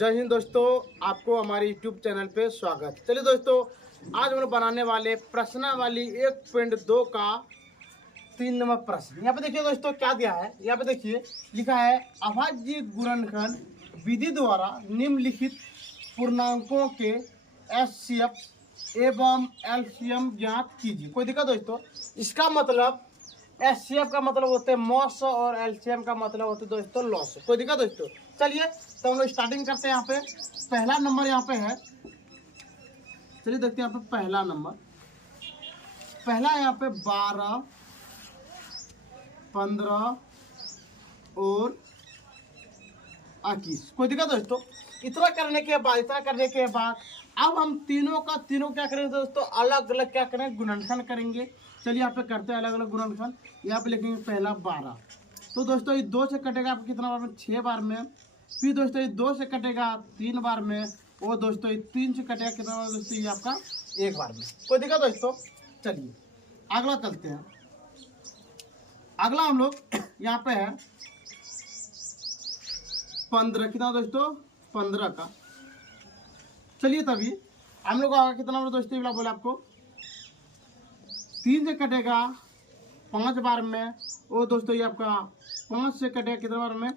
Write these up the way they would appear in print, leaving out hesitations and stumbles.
जय हिंद दोस्तों, आपको हमारे YouTube चैनल पे स्वागत। चलिए दोस्तों, आज हम लोग बनाने वाले प्रश्नावली 1.2 का 3 नंबर प्रश्न। यहाँ पे देखिए दोस्तों क्या दिया है। यहाँ पे देखिए लिखा है अभाज्य गुणनखंड विधि द्वारा निम्नलिखित पूर्णांकों के HCF एवं LCM ज्ञात कीजिए। कोई दिक्कत दोस्तों? इसका मतलब HCF का मतलब होते हैं मॉस और LCM का मतलब होते हैं दोस्तों लॉस। कोई दिक्कत दोस्तों? चलिए तो हम लोग स्टार्टिंग करते हैं। यहाँ पे पहला नंबर यहाँ पे है। चलिए देखते हैं यहाँ पे पहला नंबर। पहला यहाँ पे 12, 15 और 21। कोई दिक्कत दोस्तों? इतना करने के बाद अब हम तीनों क्या करेंगे दोस्तों, अलग अलग क्या करेंगे, गुणनखंड करेंगे। चलिए यहाँ पे करते हैं अलग अलग गुणनखंड। यहाँ पे लिखेंगे पहला 12, तो दोस्तों ये 2 से कटेगा आपको कितना बार में, 6 बार में। फिर दोस्तों ये 2 से कटेगा 3 बार में, और दोस्तों ये 3 से कटेगा कितना बार दोस्तों, ये आपका 1 बार में। कोई दिक्कत दोस्तों? चलिए अगला चलते हैं। अगला हम लोग यहाँ पे है 15, कितना दोस्तों, 15 का। चलिए तभी हम लोग आगे कितना बार दोस्तों, ये बोला आपको 3 से कटेगा 5 बार में, और दोस्तों ये आपका 5 से कटेगा कितना बार में,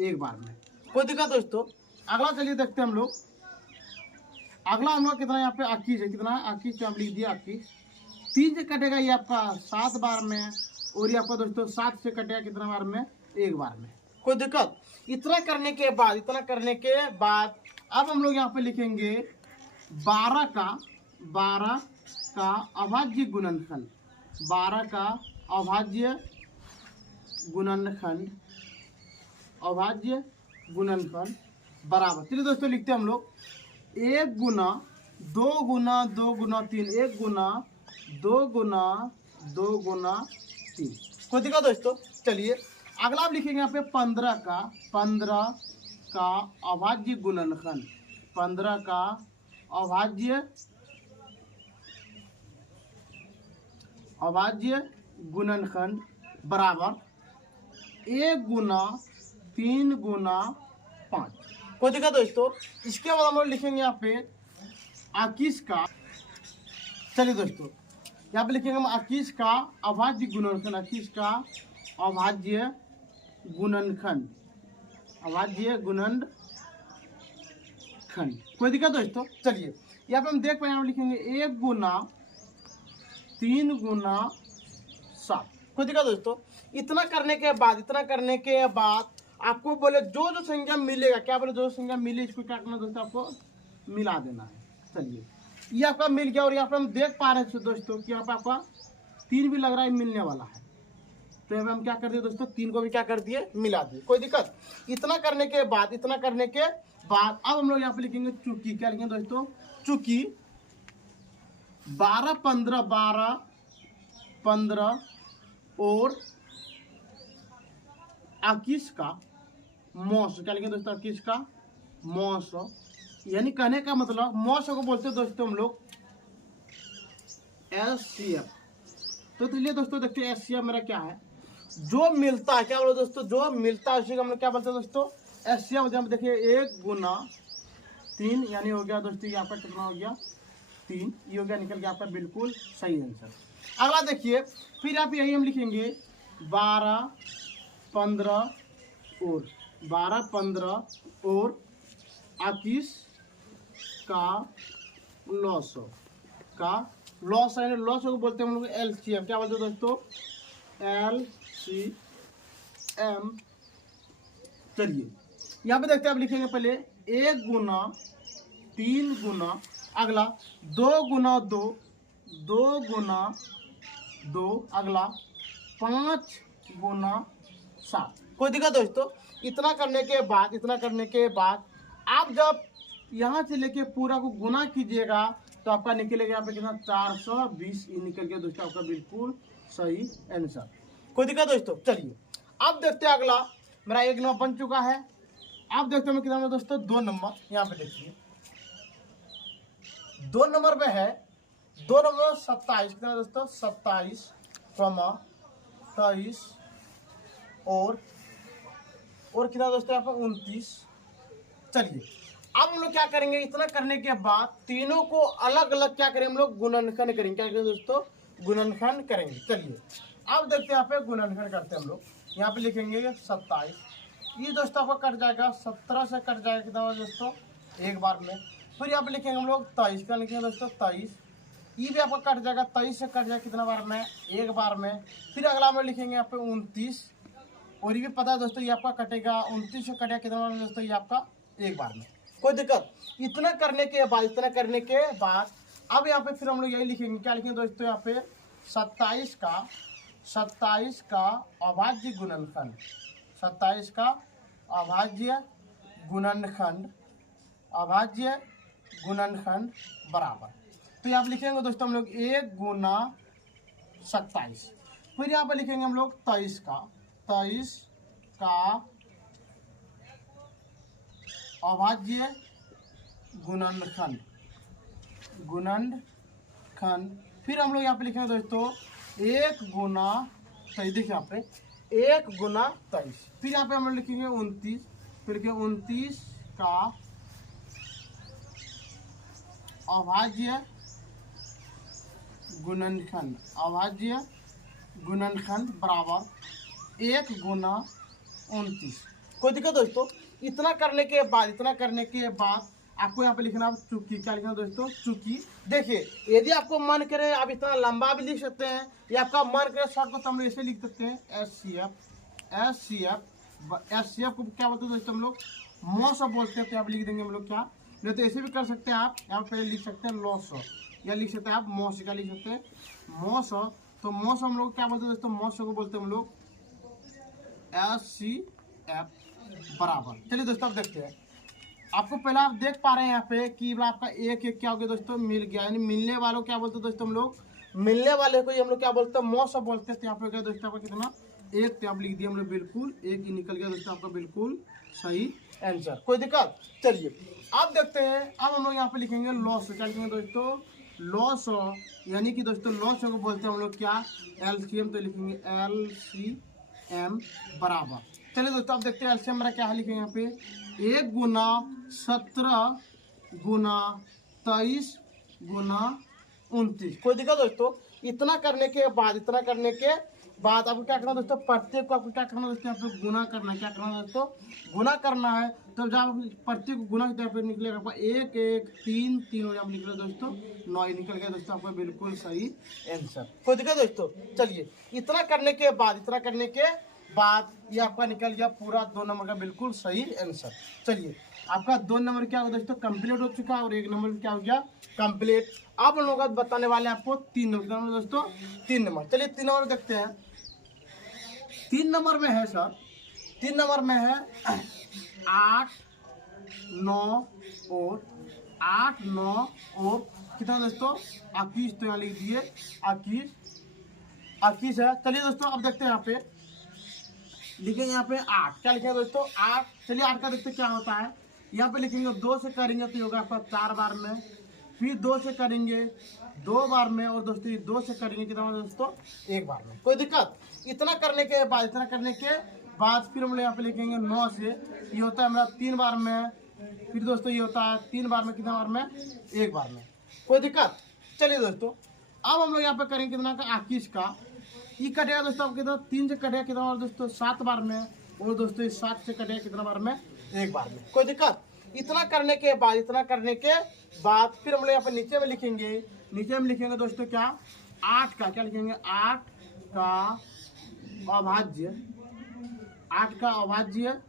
1 बार में। कोई दिक्कत दोस्तों? अगला चलिए देखते हैं हम लोग। अगला हम लोग कितना यहाँ पे 21 है, कितना 21 आप लिख दिया 21। 3 से कटेगा ये आपका 7 बार में, और ये आपका दोस्तों 7 से कटेगा कितना बार में, 1 बार में। कोई दिक्कत? इतना करने के बाद अब हम लोग यहाँ पे लिखेंगे 12 का अभाज्य गुणनखंड। 12 का अभाज्य गुणनखंड बराबर। चलिए दोस्तों लिखते हैं हम लोग 1 गुना 2 गुना 2 गुना 3, 1 गुना 2 गुना 2 गुना 3। कोई दिक्कत दोस्तों? चलिए अगला आप लिखेंगे यहाँ पे 15 का अभाज्य गुणनखंड। 15 का अभाज्य गुणनखंड बराबर 1 गुना 3 गुना 5। कोई दिक्कत दोस्तों? इसके बाद हम लोग लिखेंगे यहाँ पे 21 का। चलिए दोस्तों यहाँ पे लिखेंगे हम 21 का अभाज्य गुणनखंड। 21 का अभाज्य गुणनखंड। कोई दिक्कत दोस्तों? चलिए यहाँ पे हम देख पाए, हम लिखेंगे 1 गुना 3 गुना 7। कोई दिक्कत दोस्तों? इतना करने के बाद आपको बोले जो संख्या मिलेगा, क्या बोले, जो संख्या मिले इसको क्या करना दोस्तों, आपको मिला देना है। चलिए ये आपका मिल गया, और यहाँ पे हम देख पा रहे हैं दोस्तों कि यहाँ पे आपका 3 भी लग रहा है मिलने वाला है। तो यहाँ पे हम क्या कर दिए दोस्तों, 3 को भी क्या कर दिए, मिला दिए। कोई दिक्कत? इतना करने के बाद अब हम लोग यहाँ पे लिखेंगे चूंकि। क्या लिखेंगे दोस्तों? चूंकि 12 15 और 21 का मौस। क्या लिखेंगे दोस्तों? 21 का मौस, यानी कहने का मतलब मौस को बोलते हैं दोस्तों हम लोग LCM। तो चलिए दोस्तों देखते हैं LCM मेरा क्या है, जो मिलता है। क्या बोलो दोस्तों? जो मिलता है उसी को हम लोग क्या बोलते हैं दोस्तों, LCM। देखिए 1 गुना 3, यानी हो गया दोस्तों यहाँ पर कितना हो गया, 3। ये हो गया, निकल गया आपका बिल्कुल सही आंसर। अगला देखिए, फिर आप यही हम लिखेंगे 12 15 और 21 का लॉस यानी लॉस को बोलते हैं हम लोग LCM। क्या बोलते हैं दोस्तों? LCM। चलिए यहाँ पे देखते हैं, आप लिखेंगे पहले 1 गुना 3 गुना, अगला 2 गुना 2 गुना 2, अगला 5 गुना 7। कोई दिक्कत दोस्तों? इतना करने के बाद आप जब यहाँ से लेके पूरा को गुना कीजिएगा तो आपका निकलेगा यहाँ पे कितना, 420। निकल गया दोस्तों आपका बिल्कुल सही आंसर। कोई दिक्कत दोस्तों? चलिए अब देखते हैं अगला। मेरा 1 नंबर बन चुका है। आप देखते हैं कितना दोस्तों, 2 नंबर। यहाँ पे देखिए 2 नंबर पे है 2 नंबर 27। कितना दोस्तों? 27, 23 और कितना दोस्तों यहाँ पर 29। चलिए अब हम लोग क्या करेंगे, इतना करने के बाद तीनों को अलग अलग क्या करेंगे हम लोग, गुणनखंड करेंगे। क्या करेंगे दोस्तों, गुणनखंड करेंगे। चलिए अब देखते हैं यहाँ पे गुणनखंड करते हैं हम लोग। यहाँ पे लिखेंगे 27, ये दोस्तों आपका कट जाएगा 17 से कट जाएगा कितना होगा दोस्तों, एक बार में। फिर यहाँ पे लिखेंगे हम लोग 23, क्या लिखेंगे दोस्तों 23, ये भी आपका कट जाएगा 23 से कट जाएगा कितना बार में, एक बार में। फिर अगला में लिखेंगे यहाँ पे 29, और ये भी पता है दोस्तों ये आपका कटेगा 29 से कटेगा कितना बार में दोस्तों, ये आपका एक बार में। कोई दिक्कत। इतना करने के बाद अब यहाँ पे फिर हम लोग यही लिखेंगे, क्या लिखेंगे दोस्तों यहाँ पे 27 का अभाज्य गुणनखंड, 27 का अभाज्य गुणनखंड बराबर। तो यहाँ पे लिखेंगे दोस्तों हम लोग 1 गुना 27। फिर यहाँ पे लिखेंगे हम लोग 23 का अभाज्य गुणनखंड। फिर हम लोग यहाँ पे लिखेंगे दोस्तों 1 गुना 23, देखिए यहाँ पे 1 गुना 23। फिर यहाँ पे हम लोग लिखेंगे 29, फिर 29 का अभाज्य गुणनखंड बराबर 1 गुना 29। कोई दिक्कत दोस्तों। इतना करने के बाद आपको यहाँ पे लिखना चूंकि, क्या लिखना दोस्तों, चूंकि। देखिए यदि आपको मन करे आप इतना लंबा भी लिख सकते हैं, या आपका मन करे शॉर्ट को तो हम लोग ऐसे लिख सकते हैं एस सी एफ को क्या बोलते हैं दोस्तों हम लोग, मॉस बोलते हैं। तो यहाँ पे लिख देंगे हम लोग क्या, नहीं तो ऐसे भी कर सकते हैं आप, यहाँ पे लिख सकते हैं लॉस, या लिख सकते हैं आप मॉस, क्या लिख सकते हैं मॉस। तो मॉस हम लोग क्या बोलते हैं दोस्तों, मॉस को बोलते हैं हम लोग SCF बराबर। चलिए दोस्तों अब देखते हैं। आपको पहले आप देख पा रहे हैं यहाँ पे कि आपका एक क्या हो गया दोस्तों, मिल गया। यानी मिलने वालों क्या बोलते हैं दोस्तों हम लोग, मिलने वाले को हम लोग क्या बोलते हैं, मौसम बोलते हैं। तो यहाँ पे क्या दोस्तों आपका कितना, एक। तो आप लिख दिए हम लोग बिल्कुल एक ही निकल गया दोस्तों आपका बिल्कुल सही आंसर। कोई दिक्कत। चलिए अब देखते हैं। अब हम लोग यहाँ पे लिखेंगे लॉस। क्या लिखेंगे दोस्तों, लॉस, यानी कि दोस्तों लॉस को बोलते हैं हम लोग क्या, LCM। तो लिखेंगे LCM बराबर। चलिए दोस्तों अब देखते हैं LCM मेरा क्या है, लिखेंगे यहाँ पे 1 गुना 17 गुना 23 गुना 29। कोई दिक्कत दोस्तों। इतना करने के बाद आपको क्या करना दोस्तों, प्रत्येक को आपको क्या करना दोस्तों, यहाँ पे गुना करना है। क्या करना दोस्तों, गुना करना है। तो जब प्रत्येक को गुना यहाँ पे निकलेगा आपका 1 1 3 3 यहाँ निकलेगा दोस्तों 9 निकल गया दोस्तों आपका बिल्कुल सही आंसर। कोई दिक्कत दोस्तों। चलिए इतना करने के बाद ये आपका निकल गया पूरा 2 नंबर का बिल्कुल सही आंसर। चलिए आपका 2 नंबर क्या हो दोस्तों, कंप्लीट हो चुका है, और 1 नंबर क्या हो गया, कंप्लीट। अब हम लोग बताने वाले हैं आपको 3 नंबर दोस्तों, 3 नंबर। चलिए 3 नंबर देखते हैं। 3 नंबर में है सर, 3 नंबर में है 8 9 और 8 9 और कितना दोस्तों 21। तो यहाँ लिख दिए 21 है। चलिए दोस्तों अब देखते हैं यहाँ पे लिखेंगे यहाँ पे 8। क्या लिखेंगे दोस्तों 8। चलिए 8 का देखते क्या होता है। यहाँ पे लिखेंगे 2 से करेंगे तो होगा आपका 4 बार में, फिर 2 से करेंगे 2 बार में, और दोस्तों ये 2 से करेंगे कितना दोस्तों 1 बार में। कोई दिक्कत। इतना करने के बाद फिर हम लोग यहाँ पे लिखेंगे 9 से, ये होता है हमारा 3 बार में, फिर दोस्तों ये होता है 3 बार में, कितना बार में 1 बार में। कोई दिक्कत। चलिए दोस्तों अब हम लोग यहाँ पे करेंगे कितना का 21 का, ये कटेगा दोस्तों आपको कितना 3 से कटेगा कितना बार दोस्तों 7 बार में, और दोस्तों ये 7 से कटेगा कितना बार में 1 बार में। कोई दिक्कत। इतना करने के बाद फिर हम लोग यहाँ पे नीचे में लिखेंगे दोस्तों क्या 8 का, क्या लिखेंगे 8 का अभाज्य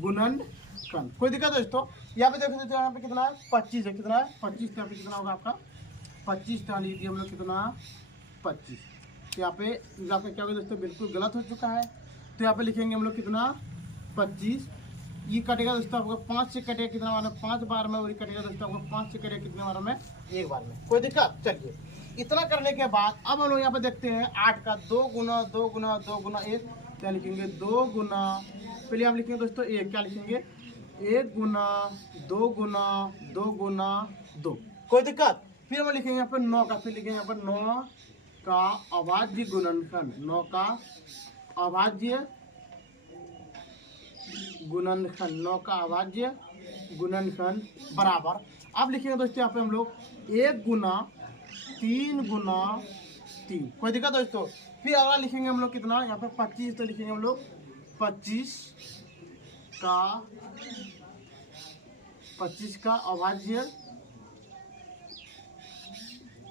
गुणनखंड। कोई दिक्कत दोस्तों। यहाँ पे देखो दोस्तों यहाँ पे कितना है 25 है, कितना है 25। तो यहाँ पे कितना होगा आपका 25 का लीजिए हम लोग कितना 25। तो यहाँ पे आपका क्या होगा दोस्तों बिल्कुल गलत हो चुका है। तो यहाँ पे लिखेंगे हम लोग कितना 25। ये कटेगा दोस्तों आपको 5 से कटेगा कितना बार में 5 बार में, और ये कटेगा दोस्तों आपको 5 से कटेगा कितने बार में 1 बार में। कोई दिक्कत। चलिए इतना करने के बाद अब हम लोग यहाँ पे देखते हैं 8 का 2 गुना 2 गुना 2 गुना 1। क्या लिखेंगे 2 गुना, पहले हम लिखेंगे दोस्तों 1। क्या लिखेंगे 1 गुना 2 गुना 2 गुना 2। कोई दिक्कत। फिर हम लिखेंगे यहाँ पे 9 का, फिर लिखेंगे यहाँ पर 9 का अभाज्य गुणनखंड, 9 का अभाज्य गुणनखंड, 9 का अभाज्य गुणनखंड बराबर, अब लिखेंगे दोस्तों यहाँ पे हम लोग 1 गुना 3 गुना 3, कोई दिक्कत दोस्तों। फिर अगला लिखेंगे हम लोग कितना, यहाँ पे 25, तो लिखेंगे हम लोग 25 का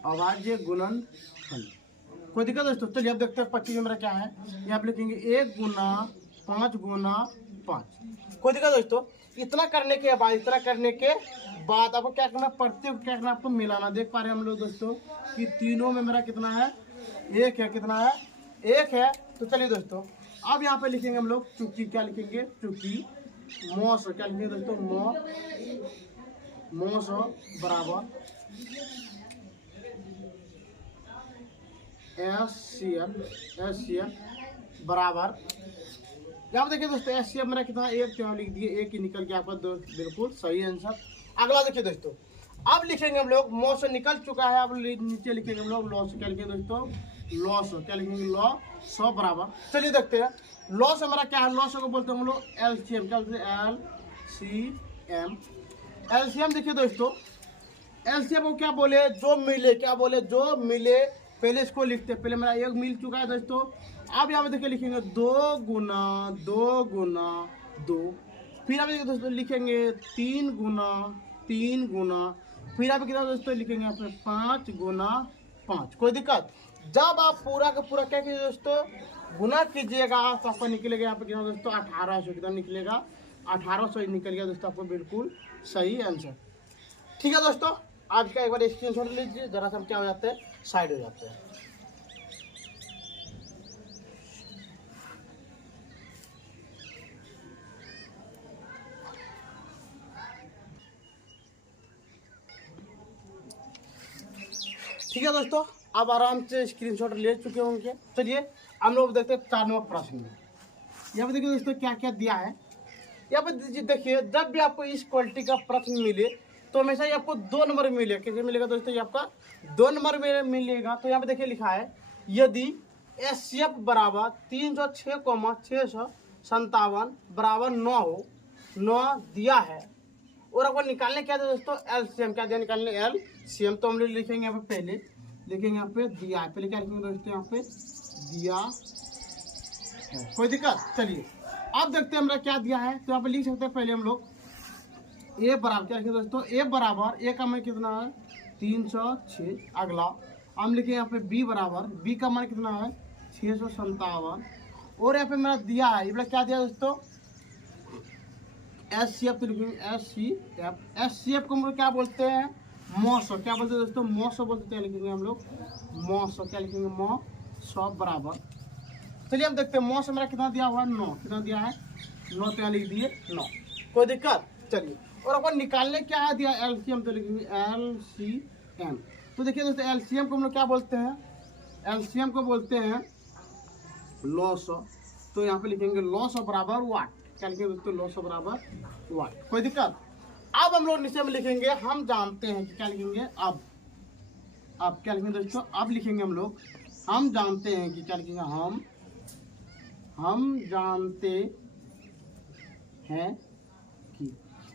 अभाज्य गुणनखंड, कोई दिक्कत दोस्तों। चलिए अब देखते हैं 25 में मेरा क्या है। यहाँ पे लिखेंगे 1 गुना 5 गुना 5, कोई दिक्कत दोस्तों। इतना करने के बाद आपको क्या करना, प्रत्येक क्या करना, आपको मिलाना। देख पा रहे हैं हम लोग दोस्तों कि तीनों में मेरा कितना है, 1 है, कितना है, 1 है। तो चलिए दोस्तों अब यहाँ पे लिखेंगे हम लोग चूंकि, क्या लिखेंगे, चूंकि मौस, क्या लिखेंगे दोस्तों, मौस बराबर एस बराबर, यहाँ देखिए दोस्तों एस मेरा कितना, 1, यहाँ लिख दिए, 1 ही निकल गया आपका, बिल्कुल सही आंसर। अगला देखिए दोस्तों, अब लिखेंगे हम लोग मौस निकल चुका है, अब नीचे लिखेंगे हम लोग लॉस, क्या लिखेंगे दोस्तों, लॉस, क्या लिखेंगे, लॉस बराबर। चलिए देखते हैं लॉस हमारा क्या है। लॉस को बोलते हैं हम लोग एलसीएम, क्या बोलते हैं, एलसीएम। देखिए दोस्तों एलसीएम को क्या बोले, जो मिले, क्या बोले, जो मिले। पहले इसको लिखते हैं, पहले मेरा 1 मिल चुका है दोस्तों। अब यहाँ पे देखिए लिखेंगे 2 गुना 2, फिर आप देखिए दोस्तों लिखेंगे 3 गुना, फिर आप कितना दोस्तों लिखेंगे यहाँ पे 5 गुना 5, कोई दिक्कत। जब आप पूरा का पूरा क्या कीजिए दोस्तों, गुना कीजिएगा तो आपको निकलेगा यहाँ पे कितना दोस्तों, 1800, कितना निकलेगा, 1800 निकल गया दोस्तों, आपको बिल्कुल सही आंसर। ठीक है दोस्तों, आज का एक बार स्क्रीनशॉट लीजिए, जरा सा क्या हो जाते हैं, साइड हो जाते हैं। ठीक है दोस्तों, अब आराम से स्क्रीनशॉट ले चुके होंगे। चलिए हम लोग देखते हैं 4 नंबर प्रश्न में। यहाँ पे देखिए दोस्तों क्या क्या दिया है। यहाँ पे देखिए जब भी आपको इस क्वालिटी का प्रश्न मिले तो हमेशा ही आपको 2 नंबर मिलेगा। कैसे मिलेगा दोस्तों, ये आपका 2 नंबर में मिलेगा। तो यहाँ पे देखिए लिखा है, यदि एचसीएफ बराबर 306,657 बराबर 9 हो, 9 दिया है, और आपको निकालने क्या था दोस्तों, एलसीएम, क्या दिया निकालने, एलसीएम। तो हम लोग लिखेंगे यहाँ पे, पहले लिखेंगे यहाँ पे दिया है, पहले क्या लिखेंगे दोस्तों, यहाँ पे दिया है, कोई दिक्कत। चलिए अब देखते हैं हमारा क्या दिया है। तो यहाँ पे लिख सकते हैं पहले हम लोग ए बराबर, क्या लिखेंगे दोस्तों, ए बराबर, ए का मान कितना है, 306। अगला हम लिखे यहाँ पे बी बराबर, बी का मान कितना है, 657। और यहाँ पे मेरा दिया है, ये क्या दिया दोस्तों, एचसीएफ। तो लिखेंगे एचसीएफ को हम लोग क्या बोलते हैं, मौस, क्या बोलते हैं दोस्तों, मौस बोलते हैं। लिखेंगे हम लोग मौस, क्या लिखेंगे, मौस बराबर। चलिए हम देखते हैं मौस मेरा कितना दिया हुआ है, 9, कितना दिया है, 9, तो यहाँ लिख दिए 9, कोई दिक्कत। चलिए और अपन निकालने क्या है दिया, एलसीएम। तो लिखेंगे एलसीएम। तो देखिए दोस्तों एलसीएम को हम लोग क्या बोलते हैं, एलसीएम को बोलते हैं लॉस। तो यहाँ पे लिखेंगे लॉस बराबर वाट, क्या लिखेंगे दोस्तों, लॉस बराबर वाट, कोई दिक्कत। अब हम लोग नीचे में लिखेंगे, हम जानते हैं कि क्या लिखेंगे, अब क्या लिखेंगे दोस्तों, अब लिखेंगे हम लोग, हम जानते हैं कि क्या लिखेंगे, हम जानते हैं कि,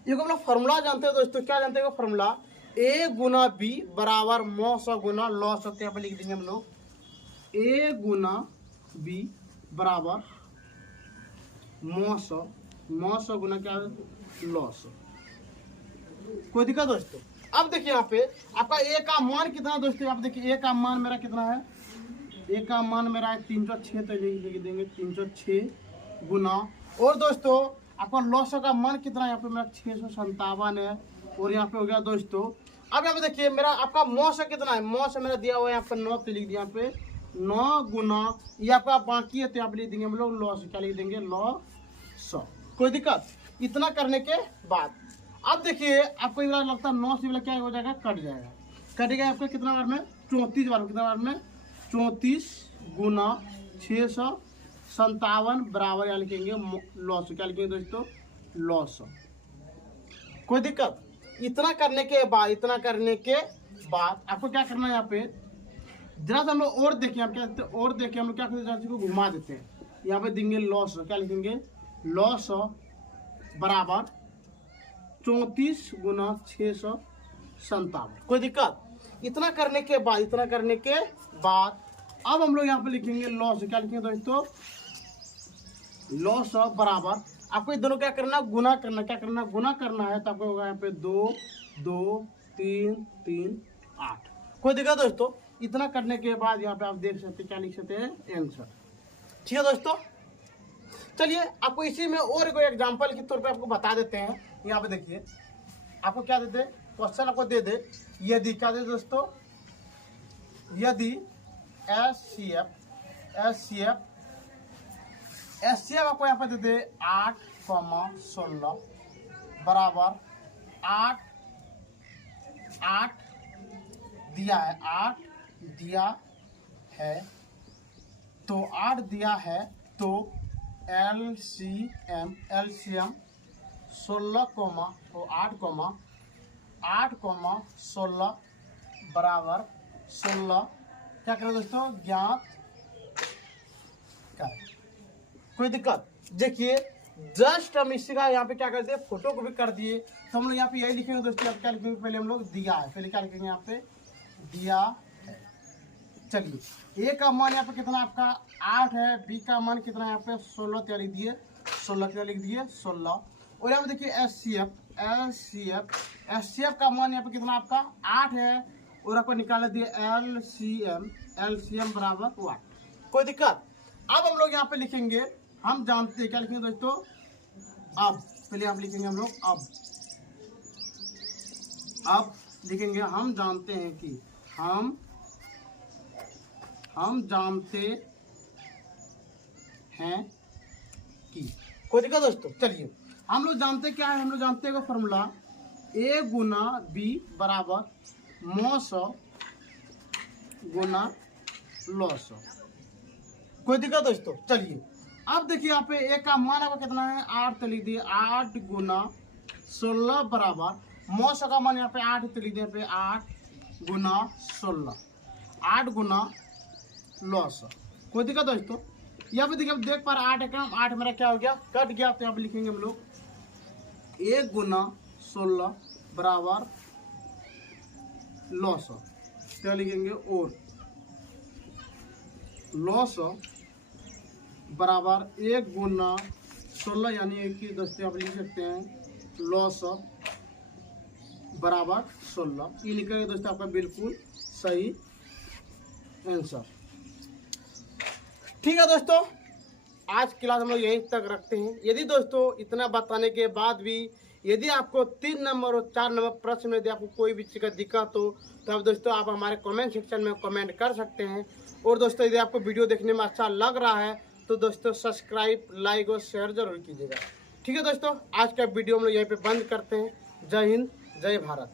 ये हम लोग फॉर्मूला जानते हैं दोस्तों, क्या जानते हैं फॉर्मूला, ए गुना बी बराबर मौस गुना लॉस। यहाँ पे लिख देंगे हम लोग, ए गुना बी बराबर मौस गुना क्या, लॉस, कोई दिक्कत दोस्तों। अब देखिए यहाँ पे आपका ए का मान कितना दोस्तों, यहाँ पे देखिए ए का मान मेरा कितना है, ए का मान मेरा है 306। तो लिख देंगे 306 गुना, और दोस्तों आपका लॉस का मान कितना है, यहाँ पे मेरा 657 है, और यहाँ पे हो गया दोस्तों। अब यहाँ पे देखिए मेरा आपका मौस कितना है, मौस मेरा दिया हुआ है यहाँ पे 9, तो लिख दिया यहाँ पे 9 गुना, ये आपका बाकी है तो यहाँ पे लिख देंगे हम लोग लॉस, क्या लिख देंगे, लॉस, कोई दिक्कत। इतना करने के बाद अब देखिए आपको ये लगता है 9 से वाला क्या हो जाएगा, कटेगा आपका कितना बार में, 34 बार, कितना बार में, 34 गुना 657 बराबर यहाँ लिखेंगे लॉस, क्या लिखेंगे दोस्तों, लॉस, कोई दिक्कत। इतना करने के बाद आपको क्या करना है, यहाँ पे जरा सा हम लोग और देखिए, आप क्या करते हैं, और देखिए हम लोग क्या करते हैं, को घुमा देते हैं। यहाँ पे देंगे लॉस, क्या लिखेंगे, लॉस बराबर 34 गुना 657। कोई दिक्कत? इतना करने के बाद अब हम लोग यहाँ पे लिखेंगे लॉस। क्या लिखेंगे दोस्तों? लॉस बराबर, आपको इन दोनों क्या करना, गुना करना। क्या करना? गुना करना है। तो आपको होगा यहाँ पे 2 2 3 3 8। कोई दिक्कत दोस्तों? इतना करने के बाद यहाँ पे आप देख सकते हैं, क्या लिख सकते हैं, आंसर। ठीक है दोस्तों, चलिए आपको इसी में और कोई एग्जांपल के तौर पे आपको बता देते हैं। यहाँ पे देखिए, आपको क्या देते, क्वेश्चन आपको दे दे, यदि क्या दे दोस्तों, यदि एचसीएफ आपको यहाँ पे दे दे 8,16 बराबर 8 दिया है, 8 दिया है, तो 8 दिया है, तो एलसीएम 16 तो 8 16 बराबर 16 क्या करें दोस्तों, ज्ञात कर। कोई दिक्कत? देखिए जस्ट हम इसी का यहाँ पे क्या कर दिए, फोटो को भी कर दिए। तो हम लोग यहाँ पे यही लिखेंगे दोस्तों। आप क्या लिखेंगे, पहले हम लोग दिया है, पहले क्या लिखेंगे यहाँ पे, दिया है। चलिए ए का मान यहाँ पे कितना आपका 8 है, बी का मान कितना है यहाँ पे 16, क्या लिख दिए 16, क्या लिख दिए 16। और यहाँ पे देखिए एचसीएफ का मान यहाँ पे कितना आपका 8 है, और आपको निकाल दिए एलसीएम बराबर 1। कोई दिक्कत? अब हम लोग यहाँ पे लिखेंगे, हम जानते हैं, क्या लिखेंगे दोस्तों, अब पहले आप लिखेंगे हम लोग अब लिखेंगे, हम जानते हैं कि हम जानते हैं कि। कोई दिक्कत दोस्तों? चलिए हम लोग जानते क्या है, हम लोग जानते हैं फॉर्मूला ए गुना बी बराबर मॉस गुना लॉस। कोई दिक्कत दोस्तों? चलिए अब देखिए यहाँ पे ए का मान आपका कितना है 8, तो लिख दिए 8 गुना 16 बराबर मॉस का मान यहाँ पे 8, तो लिख दिए पे 8 गुना 16, 8 गुना लॉस। कोई दिक्कत दोस्तों? यहाँ पे देखिए, देख पा रहे 8 एकम 8 मेरा क्या हो गया, कट गया। तो यहाँ पे लिखेंगे हम लोग 1 गुना 16 बराबर लॉस। क्या लिखेंगे, और लॉस बराबर 1 गुना 16 यानी 1 की 10 आप लिख सकते हैं, लॉस बराबर 16। ये निकलेगा दोस्तों आपका बिल्कुल सही आंसर। ठीक है दोस्तों, आज क्लास हम लोग यहीं तक रखते हैं। यदि दोस्तों इतना बताने के बाद भी यदि आपको 3 नंबर और 4 नंबर प्रश्न में यदि आपको कोई भी चीज़ का दिक्कत हो, तो अब दोस्तों आप हमारे कमेंट सेक्शन में कमेंट कर सकते हैं। और दोस्तों यदि आपको वीडियो देखने में अच्छा लग रहा है तो दोस्तों सब्सक्राइब, लाइक और शेयर जरूर कीजिएगा। ठीक है दोस्तों, आज का वीडियो हम लोग यहीं पे बंद करते हैं। जय हिंद, जय भारत।